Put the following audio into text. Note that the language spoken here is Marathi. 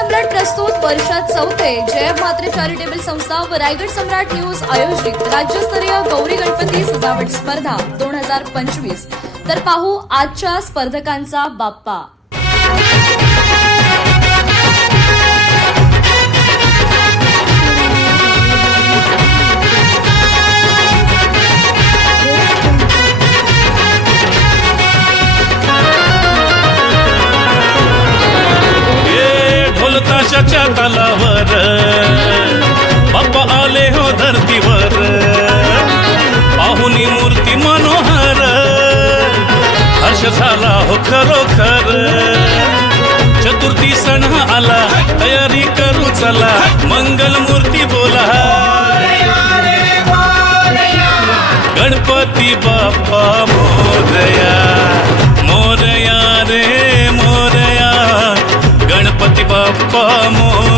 सम्राट प्रस्तुत वर्षात चौथे जय म्हात्रे चॅरिटेबल संस्था व रायगड सम्राट न्यूज आयोजित राज्यस्तरीय गौरी गणपती सजावट स्पर्धा 2025। तर पाहू आजच्या स्पर्धकांचा बाप्पा। ताशाच्या तालावर बाप्पा आले हो धरतीवर, पाहुनी मूर्ती मनोहर, हर्ष झाला हो खरोखर। चतुर्थी सण आला, तयारी करू चला, मंगल मूर्ती बोला, गणपती बाप्पा मोरया, मोरया रे मोरया, गणपती बाप्पा मोरया।